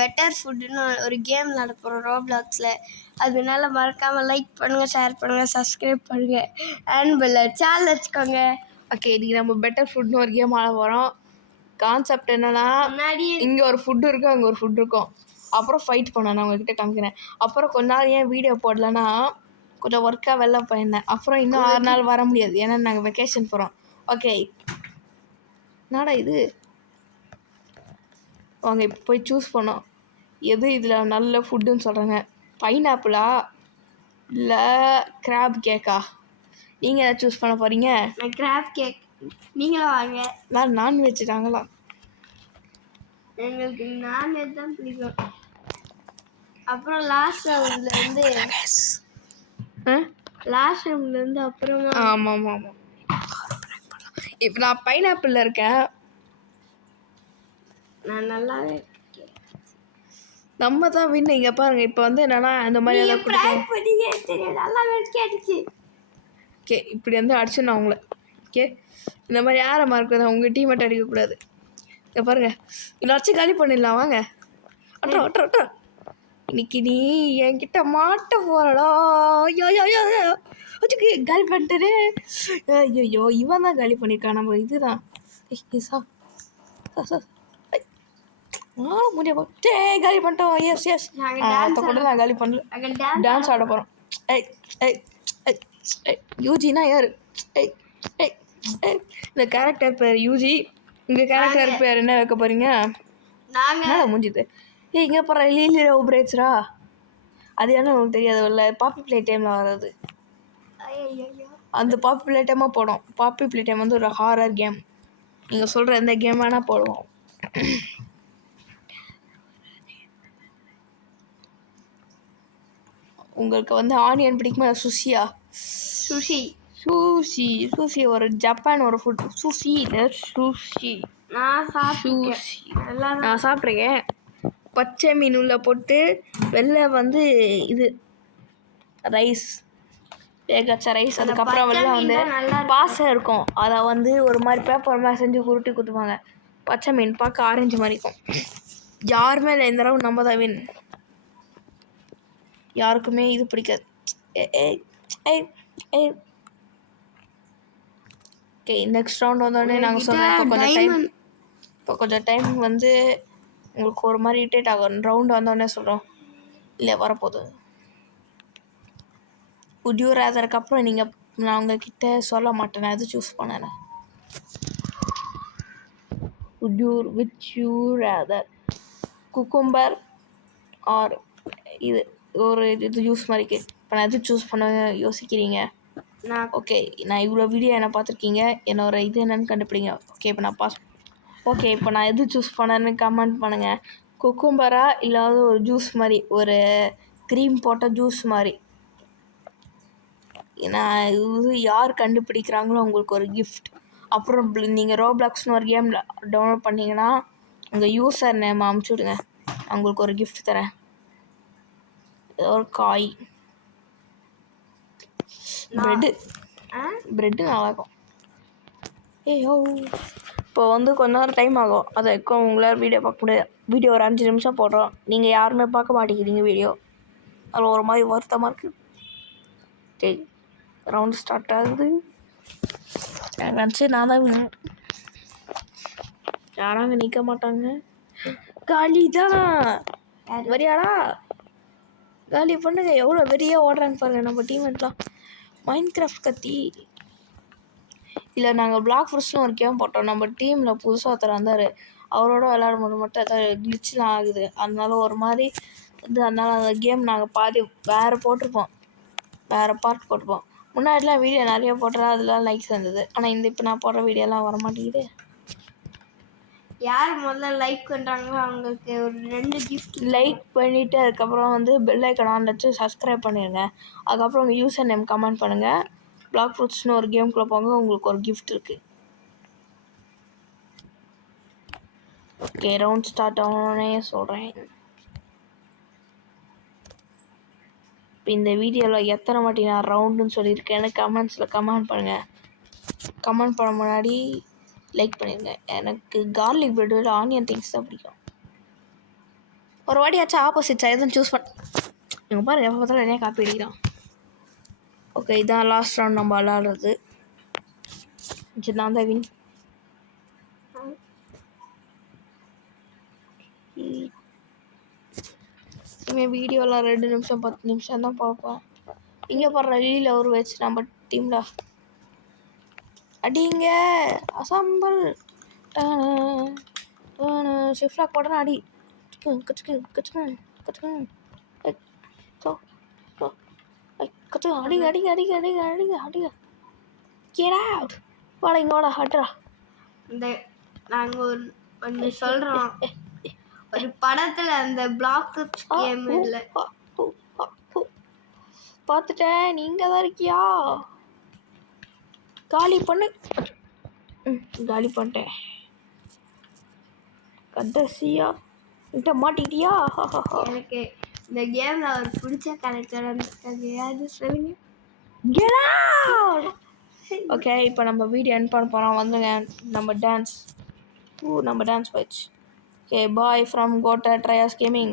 Better ஃபுட்டுன்னு ஒரு game நடப்புகிறோம் ரோப்ளாக்ஸில். அதனால மறக்காமல் லைக் பண்ணுங்கள், ஷேர் பண்ணுங்கள், சப்ஸ்கிரைப் பண்ணுங்கள், அண்ட் பெல் சேனல் வச்சுக்கோங்க. ஓகே, இன்றைக்கி நம்ம பெட்டர் ஃபுட்னு ஒரு கேம் ஆட போகிறோம். கான்செப்ட் என்னன்னா, இங்கே ஒரு ஃபுட்டு இருக்கும், அங்கே ஒரு ஃபுட் இருக்கும். அப்புறம் ஃபைட் பண்ணேன், நான் உங்ககிட்ட காமிக்கிறேன். அப்புறம் கொஞ்ச நாள் ஏன் வீடியோ போடலன்னா கொஞ்சம் ஒர்க்காக வெளில போயிருந்தேன். அப்புறம் இன்னும் 6 நாள் வர முடியாது, ஏன்னா நாங்கள் வெக்கேஷன் போகிறோம். ஓகே, என்னடா இது? வாங்க இப்போ போய் சூஸ் பண்ணோம் எது இதில் நல்ல ஃபுட்டுன்னு சொல்கிறாங்க. பைனாப்பிளா இல்லை கிராப் கேக்கா? நீங்கள் எதாவது சூஸ் பண்ண போகிறீங்க? நான் கிராப் கேக். நீங்களும் வாங்க. நான் நான்வெஜ். நாங்களாம் எங்களுக்கு நான்வெஜ் தான் பிடிக்கும். அப்புறம் லாஸ்ட் ரவுண்ட்லேருந்து அப்புறமா ஆமாம் ஆமாம் ஆமாம். இப்போ நான் பைனாப்பிளில் இருக்கேன். நான் நல்லாவே நம்ம தான் வின். இங்கே பாருங்கள், இப்போ வந்து என்னன்னா இந்த மாதிரி எல்லாம் நல்லாவே கேட்டுச்சு. ஓகே, இப்படி வந்து அடிச்சு நான் உங்களை ஓகே இந்த மாதிரி யாரை மார்க்கிறதா உங்கள் டீம் மட்டும் அடிக்கக்கூடாது. இங்கே பாருங்கள், இன்னும் அடிச்சு காலி பண்ணிடலாம். வாங்க அட்ரா அட்ரா அட்ரா. இன்னைக்கு நீ என்கிட்ட மாட்ட போறடா. காலி பண்ணிட்டே. ஐயோ, இவன் தான் காலி பண்ணியிருக்கான். நம்ம இதுதான் முடிய காலி பண்ணிட்டோம். எஸ் எஸ் கூட நான் காலி பண்ணல. டான்ஸ் ஆட போகிறோம். யூஜினா யார்? இந்த கேரக்டர் பேர் யூஜி. உங்கள் கேரக்டர் பேர் என்ன வைக்க போகிறீங்க? என்னடா முடிஞ்சுது? இங்கே போகிற லீலி பிரேட்ஸ்ரா, அது என்ன உங்களுக்கு தெரியாது இல்லை? பாப்பி பிளே டைமில் வர்றது. அந்த பாப்பி பிளே டைமாக போடும். பாப்பி பிளே டைம் வந்து ஒரு ஹாரர் கேம். நீங்கள் சொல்கிற எந்த கேம் வேணால் போடுவோம். உங்களுக்கு வந்து ஆனியன் பிடிக்குமா? சுஷியா? Sushi sushi. சூஷி ஒரு ஜப்பான் ஒரு ஃபுட். சூஷி இல்லை சூஷி. நான் சாப்பிட்ருக்கேன். பச்சை மீன் உள்ள போட்டு வெள்ளை வந்து இது ரைஸ், வேகச்ச ரைஸ். அதுக்கப்புறம் வெள்ளை வந்து பாசை இருக்கும், அதை வந்து ஒரு மாதிரி பேப்பர் மாதிரி செஞ்சு உருட்டி குத்துவாங்க. பச்சை மீன் பார்க்க ஆரஞ்சு மாதிரி இருக்கும். யாருமே இல்லை இந்த ரவுண்ட், நம்ம தான் வின். யாருக்குமே இது பிடிக்காது. ஓகே, நெக்ஸ்ட் ரவுண்ட் வந்தோடனே நாங்கள் சொல்கிறோம். இப்போ கொஞ்சம் டைம் வந்து உங்களுக்கு ஒரு மாதிரி இரிட்டேட் ஆகும். ரவுண்டு வந்தோடனே சொல்கிறோம் இல்லை வரப்போகுது. would you ratherக்கு அப்புறம் நான் உங்ககிட்ட சொல்ல மாட்டேன் நான் எது சூஸ் பண்ணேன். which you rather cucumber or இது ஒரு இது ஜூஸ் மாதிரி கேட். இப்போ நான் எது சூஸ் பண்ண யோசிக்கிறீங்க? ஓகே, நான் இவ்வளோ வீடியோ என்ன பார்த்துருக்கீங்க, என்னோட இது என்னென்னு கண்டுபிடிங்க. ஓகே, இப்போ நான் ஓகே, இப்போ நான் எது சூஸ் பண்ணேன்னு கமெண்ட் பண்ணுங்கள். குக்கும்பரா இல்லாத ஒரு ஜூஸ் மாதிரி, ஒரு க்ரீம் போட்ட ஜூஸ் மாதிரி. நான் இது யார் கண்டுபிடிக்கிறாங்களோ அவங்களுக்கு ஒரு கிஃப்ட். அப்புறம் நீங்கள் ரோப்ளாக்ஸ்னு ஒரு கேம் டவுன்லோட் பண்ணிங்கன்னா உங்கள் யூசர் நேம் அமுச்சு விடுங்க, அவங்களுக்கு ஒரு கிஃப்ட் தரேன். ஒரு காய், ப்ரெட்டு நல்லாயிருக்கும். இப்போ வந்து கொஞ்ச நேரம் டைம் ஆகும், அதை உங்களால் வீடியோ பார்க்க முடியாது. வீடியோ ஒரு 5 நிமிஷம் போடுறோம், நீங்கள் யாருமே பார்க்க மாட்டேங்கிறீங்க வீடியோ. அதில் ஒரு மாதிரி வருத்தமாக இருக்குது. ஓகே, ரவுண்ட் ஸ்டார்ட் ஆகுது. நினச்சி நான் தான் யாராங்க நிற்க மாட்டாங்க. காலி தான் வரியாடா, காலி பண்ணுங்க. எவ்வளோ வெறியா ஓடுறாங்க பாருங்கள் நம்ம டீமெட்லாம். மைண்ட் கிராஃப்ட் கத்தி இல்லை, நாங்கள் பிளாக் ஃப்ரூட்ஸ்னு ஒரு கேம் போட்டோம். நம்ம டீமில் புதுசாக ஒருத்தர் வந்தார், அவரோட விளையாடும்போது மட்டும் ஏதாவது கிளிச்லாம் ஆகுது, அதனால ஒரு மாதிரி இது. அதனால அந்த கேம் நாங்கள் பாதி வேறு போட்டிருப்போம், வேறு பார்ட் போட்டிருப்போம். முன்னாடிலாம் வீடியோ நிறைய போட்டுறா, அதெல்லாம் லைக்ஸ் வந்தது. ஆனால் இப்போ நான் போடுற வீடியோலாம் வர மாட்டேங்குது. யார் முதல்ல லைக் பண்ணுறாங்களோ அவங்களுக்கு ஒரு 2 கிஃப்ட். லைக் பண்ணிவிட்டு அதுக்கப்புறம் வந்து பெல் ஐக்கான் ஆன் வச்சு சப்ஸ்கிரைப் பண்ணிடுங்க. அதுக்கப்புறம் உங்கள் யூசர் நேம் கமெண்ட் பண்ணுங்கள். பிளாக் ஃப்ரூட்ஸ்னு ஒரு கேம்குள்ளே போங்க, உங்களுக்கு ஒரு கிஃப்ட் இருக்குது. ஓகே, ரவுண்ட் ஸ்டார்ட் ஆனோடனே சொல்கிறேன். இப்போ இந்த வீடியோவில் எத்தனை வாட்டி நான் ரவுண்டுன்னு சொல்லியிருக்கேன்னு கமெண்ட்ஸில் கமெண்ட் பண்ணுங்கள். கமெண்ட் பண்ண முன்னாடி லைக் பண்ணிடுங்க. எனக்கு கார்லிக் ப்ரெட் விட ஆனியன் திங்ஸ் தான் பிடிக்கும். ஒரு வாட்டியாச்சும் ஆப்போசிட் சைடு தான் சூஸ் இங்கே பாருங்க எப்போ பார்த்தாலும் நிறைய காப்பி அடிக்கிறான். ஓகே இதான் லாஸ்ட் ரவுண்ட் நம்ம விளாடுறது. சரி நான் தான் வின். இனிமேல் வீடியோலாம் 2 நிமிஷம் 10 நிமிஷம் தான் பார்ப்போம். இங்கே போடுற லீல ஒரு வச்சு நம்ம டீமில் அடிங்க அசாம்பல் ஷிஃப்டாக போடுறேன் அடி கச்சுக்கு கச்சுக்கு கச்சுக்கு கச்சுக்கு அடிங்க அடிங்க அடிங்க அடிங்க அடிங்க அடிங்க கேடா வாடா இங்கே வாடா அட்ரா. இந்த நாங்கள் ஒன்று சொல்கிறோம், ஒரு படத்தில் அந்த பிளாக் கேம் இல்லை பார்த்துட்டேன். நீங்கள் தான் இருக்கியா? காலி பண்ணு. காலி பண்ணிட்டேன். கடைசியா கிட்ட மாட்டிக்கிட்டியா? எனக்கு இந்த கேமில் ஒரு பிடிச்ச கேரக்டர் அது யாரு சொல்லுங்க. ஓகே இப்போ நம்ம வீடியோ எண்ட் பண்ண போகிறோம். வந்துங்க நம்ம டான்ஸ் போயிடுச்சு. ஓகே பாய் ஃப்ரம் கோட்டா ட்ரையாஸ் கேமிங்.